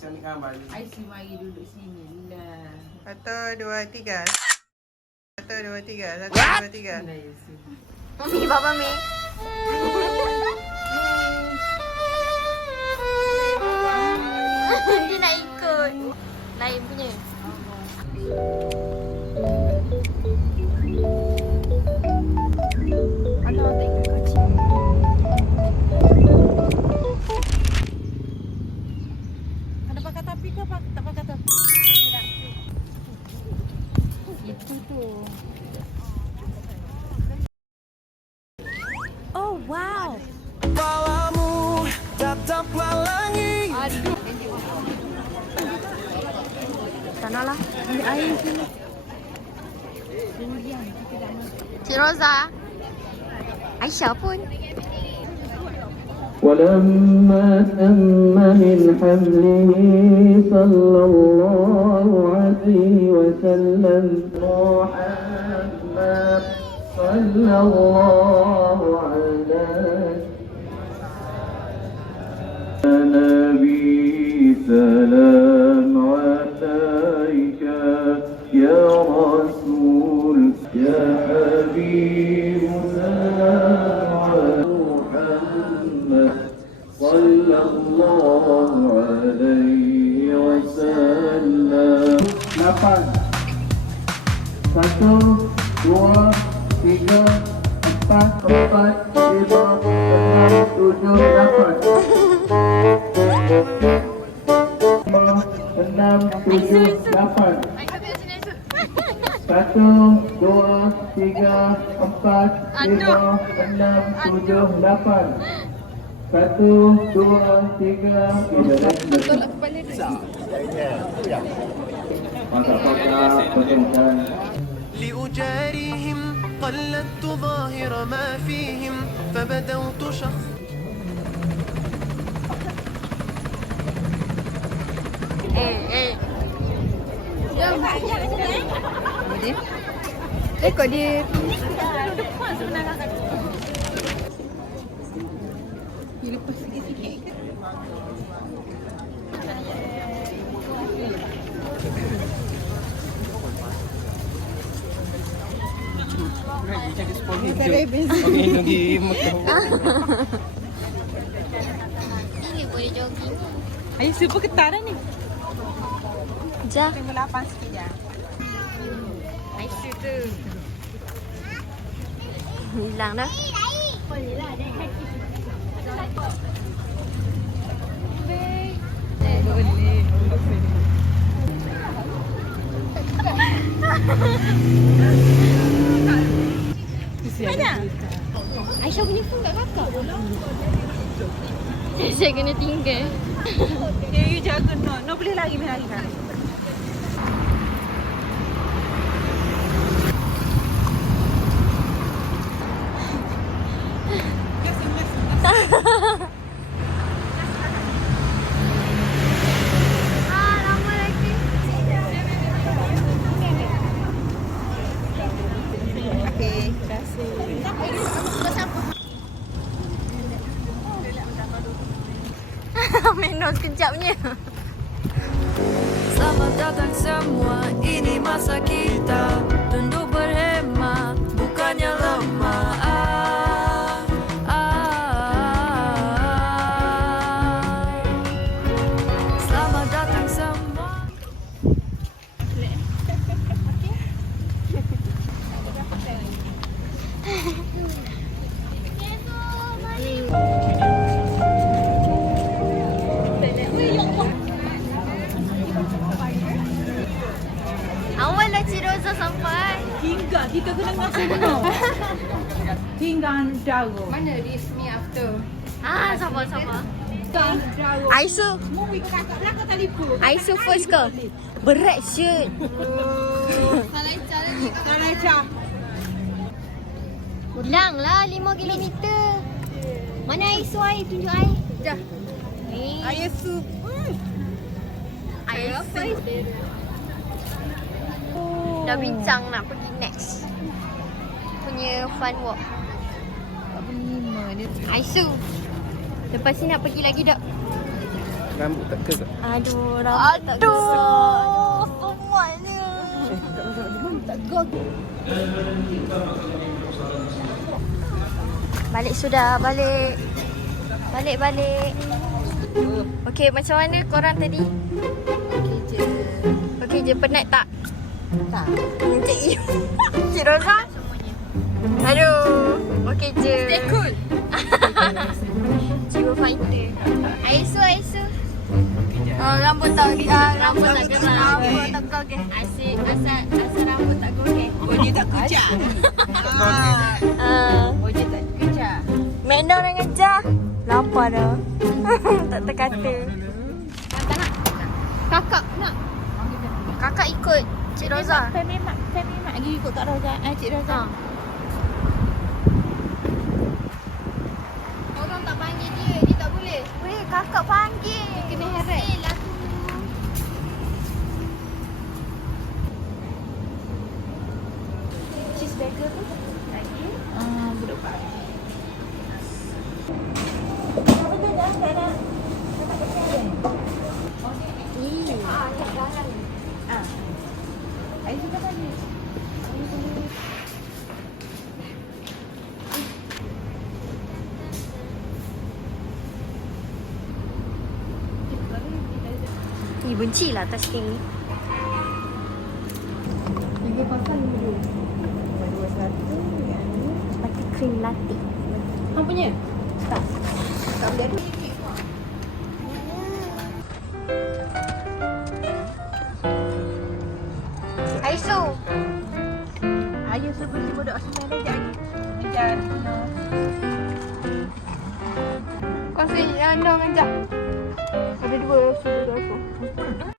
Ambil gambar. Aisyah mari duduk sini lah. 1, 2, 3. 1, 2, 3. 1, 2, 3. Mi, Baba Mi. Dia nak ikut. Lain punya. Alah, tak ikut kacau. Ada pakai tapi ke tak pakai tapi? Itu tu. Oh, wow. Bawamu tataplah langit. Aduh. Sanalah. Ambil air sini. Cik Roza. Aisyah pun. ولما تم من حمله صلى الله عليه وسلم محمد صلى الله عليه نبي سلام عليك يا رسول يا حبيب سلام محمد صلى الله عليه وسلم 8 1 2 3 4 لأجاريهم قلدت ظاهر ما فيهم فبدوت شخص Kau dia. Ini boleh jogging. Ayo super ketat dah ni. Jah. 58 sikit je. Aisyah tu. Hilang dah. Aisyah punya phone kat kakak. Saya kena tinggal. You jaga no boleh lari kan. Lama lagi. Okey, terima kasih. Menos kejapnya. Selamat datang semua, ini masa kita. Tunduk berhema, bukannya lemah. Selamat datang semua. Awal lah Cik Roza sampai. Tinggal kita kena masuk dulu. Tinggal dagu. Mana Rizmi after? Sama-sama. Aisyah. Semua we kat belakang telefon. Aisyah first ke? Berat shoot. Salah cak. Hilang lah 5 kilometer. Mana air suai? Tunjuk air. Dah. Ni. Air sup. Air apa? Dah bincang nak pergi next. Punya fun walk. 45 ni. Aisyah. Lepas ni nak pergi lagi tak? Rambut tak ke? Aduh, rambut tak gerak. Semuanya. Balik sudah, balik. Balik. Okey, macam mana korang tadi? Okey je, penat tak? Tak. Encik Iu. Cik Rosa? Aduh, okey je. Stay cool. Jiwa fighter. Aisu. Oh, rambut tak gerak. Rambut tak okey. Asyik asal rambut tak okey. Boji tak kucak. Boji tak kucak. McDonald dengan Jah. Lapar dah. Tak terkata. Kakak nak. Kakak ikut Cik Roza. Family mak lagi ikut Kak Roza. Cik Roza. Orang tak panggil dia tak boleh. Weh, kakak panggil. Dia kena heret. Cheeseburger tu lagi. Budak Pak. Air suka tadi. Ni benci lah tasking ni. 3 pasal 5 Pakai cream latte. Kau punya? Tak. Tak boleh. Aisu. Ayah suruh beli bodoh asal dah jadi. Kau sini anda ngajak.